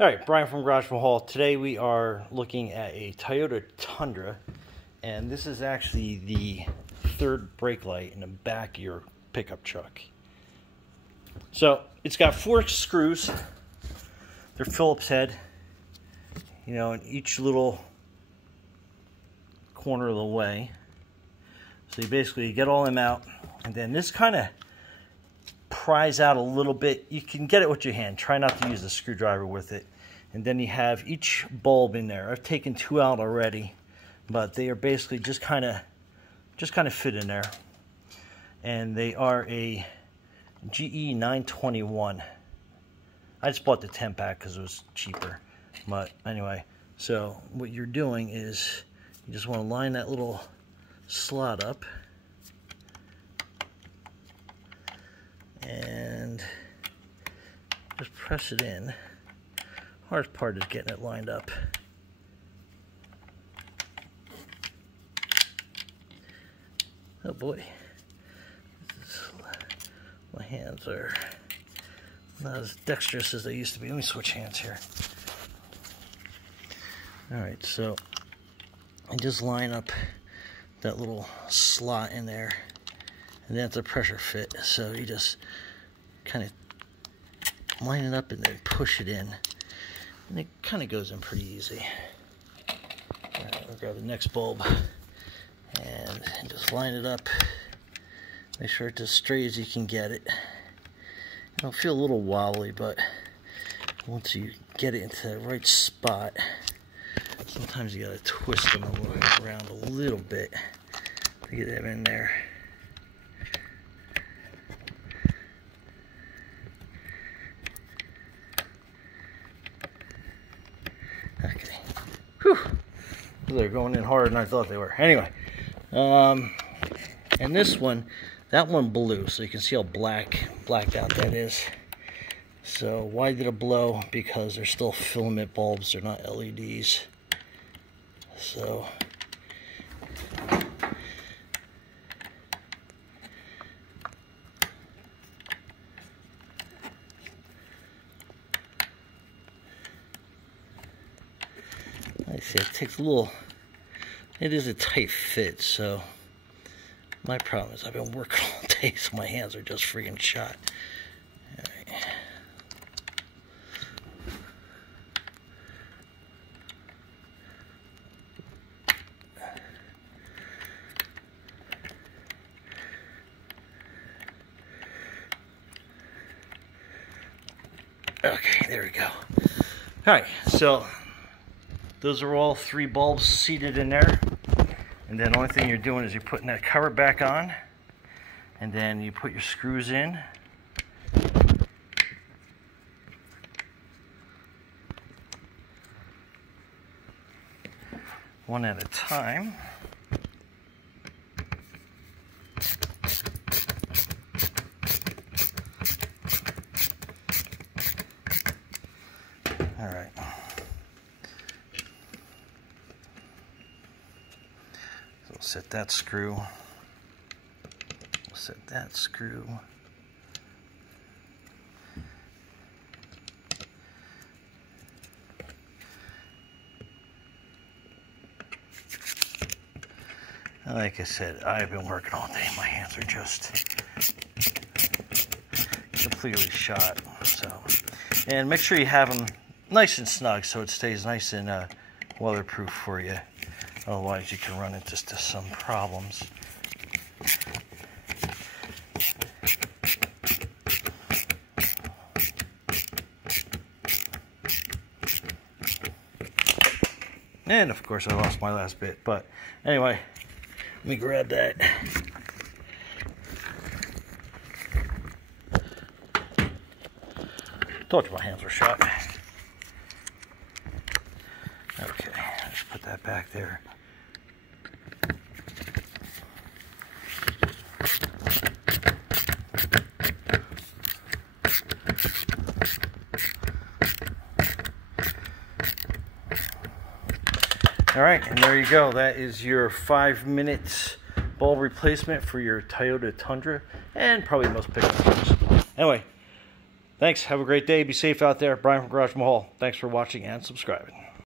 All right, Brian from Garage Hall. Today we are looking at a Toyota Tundra, and this is actually the third brake light in the back of your pickup truck. So it's got 4 screws. They're Phillips head, you know, in each little corner of the way. So you basically get all them out, and then this kind of pries out a little bit. You can get it with your hand. Try not to use the screwdriver with it. And then you have each bulb in there. I've taken 2 out already, but they are basically just kind of fit in there. And they are a GE 921. I just bought the 10-pack because it was cheaper. But anyway, so what you're doing is you just want to line that little slot up. And just press it in. Hardest part is getting it lined up. Oh boy. My hands are not as dexterous as they used to be. Let me switch hands here. Alright, so I just line up that little slot in there. And that's a pressure fit. So you just kind of line it up and then push it in. And it kind of goes in pretty easy. Alright, we'll grab the next bulb and just line it up. Make sure it's as straight as you can get it. It'll feel a little wobbly, but once you get it into the right spot, sometimes you gotta twist them around a little bit to get them in there. Okay. Whew. They're going in harder than I thought they were. Anyway, and this one, that one blew, so you can see how blacked out that is. So why did it blow? Because they're still filament bulbs, they're not LEDs. So like I said, it takes a little, it is a tight fit, so my problem is I've been working all day, so my hands are just freaking shot. All right. Okay, there we go. All right, so those are all 3 bulbs seated in there. And then the only thing you're doing is you're putting that cover back on. And then you put your screws in. One at a time. All right. So we'll set that screw. We'll set that screw. Like I said, I've been working all day. My hands are just completely shot. So, and make sure you have them nice and snug so it stays nice and weatherproof for you. Otherwise, you can run into some problems. And of course, I lost my last bit. But anyway, let me grab that. Told you my hands were shot. Okay, let's put that back there. All right, and there you go. That is your 5 minutes bulb replacement for your Toyota Tundra and probably most pickup trucks. Anyway, Thanks. Have a great day. Be safe out there. Brian from Garage Mahal. Thanks for watching and subscribing.